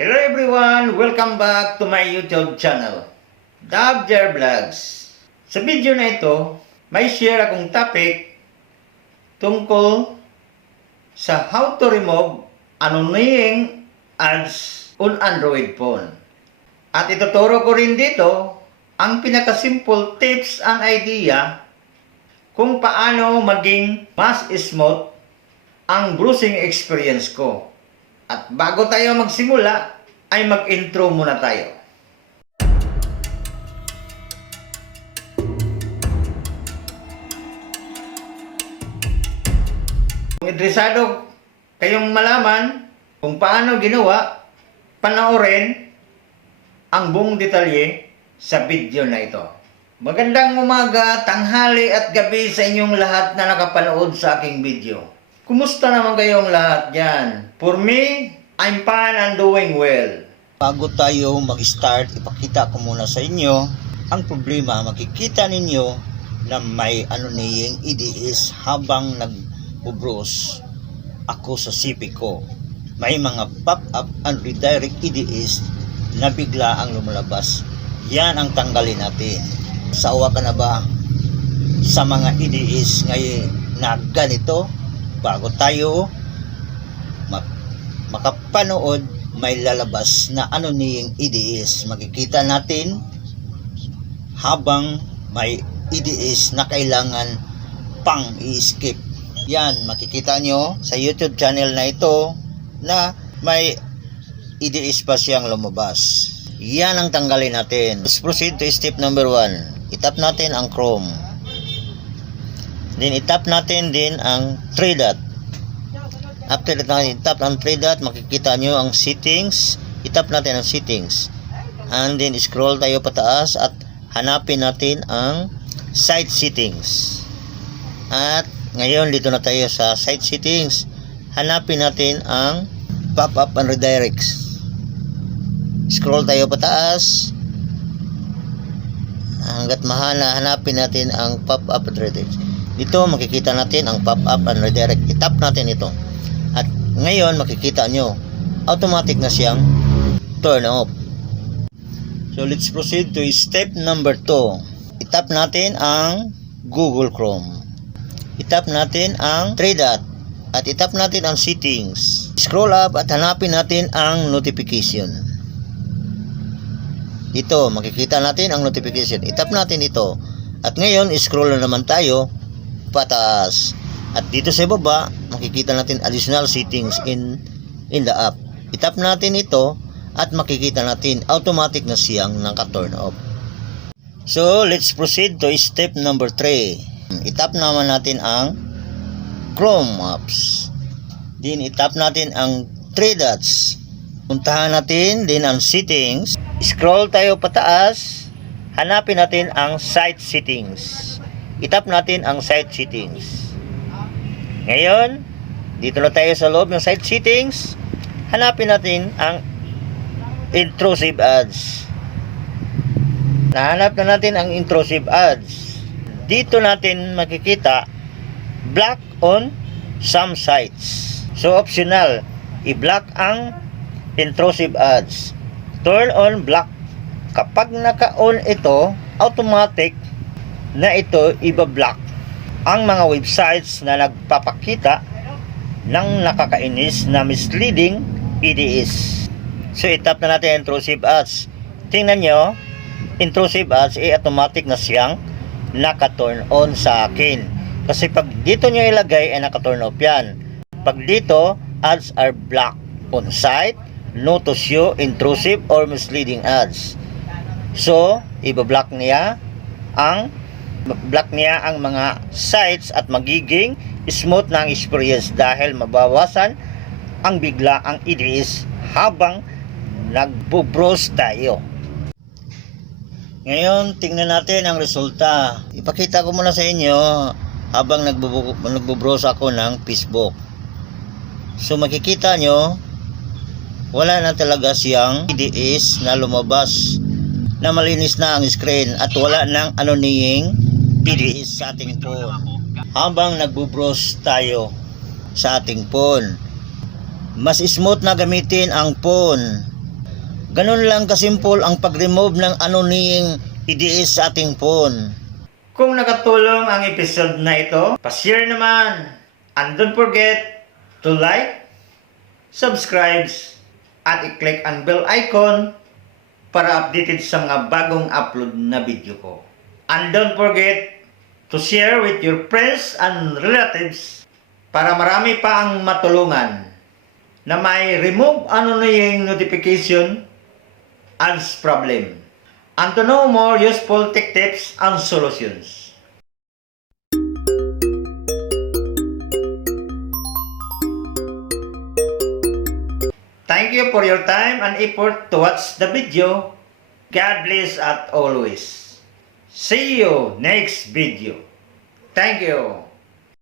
Hello everyone! Welcome back to my YouTube channel, Dabjer Vlogs. Sa video na ito, may share akong topic tungkol sa how to remove annoying ads on Android phone. At ituturo ko rin dito ang pinakasimple tips and idea kung paano maging mas smooth ang browsing experience ko. At bago tayo magsimula, ay mag-intro muna tayo. Kung interesado kayong malaman kung paano ginawa, panoorin ang buong detalye sa video na ito. Magandang umaga, tanghali at gabi sa inyong lahat na nakapanood sa aking video. Kumusta naman kayong lahat dyan? For me, I'm fine and doing well. Bago tayo mag-start, ipakita ko muna sa inyo ang problema. Makikita ninyo na may annoying IDS habang nag-browse ako sa CP ko. May mga pop-up and redirect IDS na bigla ang lumalabas. Yan ang tanggalin natin. Sawa ka na ba sa mga IDS ngayon na ganito? Bago tayo makapanood, may lalabas na annoying IDS. Makikita natin habang may IDS na kailangan pang i-skip. Yan, makikita nyo sa YouTube channel na ito na may IDS pa siyang lumabas. Yan ang tanggalin natin. Let's proceed to step number 1. Itap natin ang Chrome. Then itap natin din ang 3 dot. After natin itap ang 3 dot, makikita nyo ang settings. Itap natin ang settings. And then scroll tayo pataas at hanapin natin ang site settings. At ngayon dito na tayo sa site settings. Hanapin natin ang pop-up and redirects. Scroll tayo pataas hanggat hanapin natin ang pop-up and redirects. Dito makikita natin ang pop-up and redirect. Itap natin ito. At ngayon makikita nyo, automatic na siyang turn off. So let's proceed to step number 2. Itap natin ang Google Chrome. Itap natin ang 3 dot. At itap natin ang settings. Scroll up at hanapin natin ang notification. Dito makikita natin ang notification. Itap natin ito. At ngayon scroll na naman tayo pataas. At dito sa baba, makikita natin additional settings in the app. Itap natin ito at makikita natin automatic na siyang naka-turn off. So, let's proceed to step number 3. Itap naman natin ang Chrome apps. Then itap natin ang 3 dots. Puntahan natin din ang settings. Scroll tayo pataas. Hanapin natin ang site settings. Itap natin ang site settings. Ngayon, dito na tayo sa loob ng site settings. Hanapin natin ang intrusive ads. Nahanap na natin ang intrusive ads. Dito natin makikita block on some sites. So optional, i-block ang intrusive ads. Turn on block. Kapag naka-on ito, automatic na ito ibablock ang mga websites na nagpapakita ng nakakainis na misleading IDS. So itap na natin intrusive ads. Tingnan nyo, intrusive ads automatic na siyang naka-turn on sa akin. Kasi pag dito nyo ilagay ay naka-turn off yan. Pag dito, ads are blocked on site, no to show intrusive or misleading ads. So ibablock niya ang mga sites at magiging smooth na ang experience dahil mabawasan ang bigla ang IDS habang nagbo-browse tayo. Ngayon, tingnan natin ang resulta. Ipakita ko muna sa inyo habang nagbo-browse ako ng Facebook. So makikita nyo, wala na talaga siyang IDS na lumabas, na malinis na ang screen at wala nang annoying IDS sa ating phone. Habang nagbo-browse tayo sa ating phone, mas smooth na gamitin ang phone Ganun lang kasimple ang pag-remove ng anonyming IDS sa ating phone. Kung nakatulong ang episode na ito, pa-share naman. And don't forget to like, subscribe, at i-click ang bell icon para updated sa mga bagong upload na video ko. And don't forget to share with your friends and relatives para marami pa ang matulungan na may remove anonyming notification ads problem and to know more useful tech tips and solutions. Thank you for your time and effort to watch the video. God bless as always. See you next video. Thank you.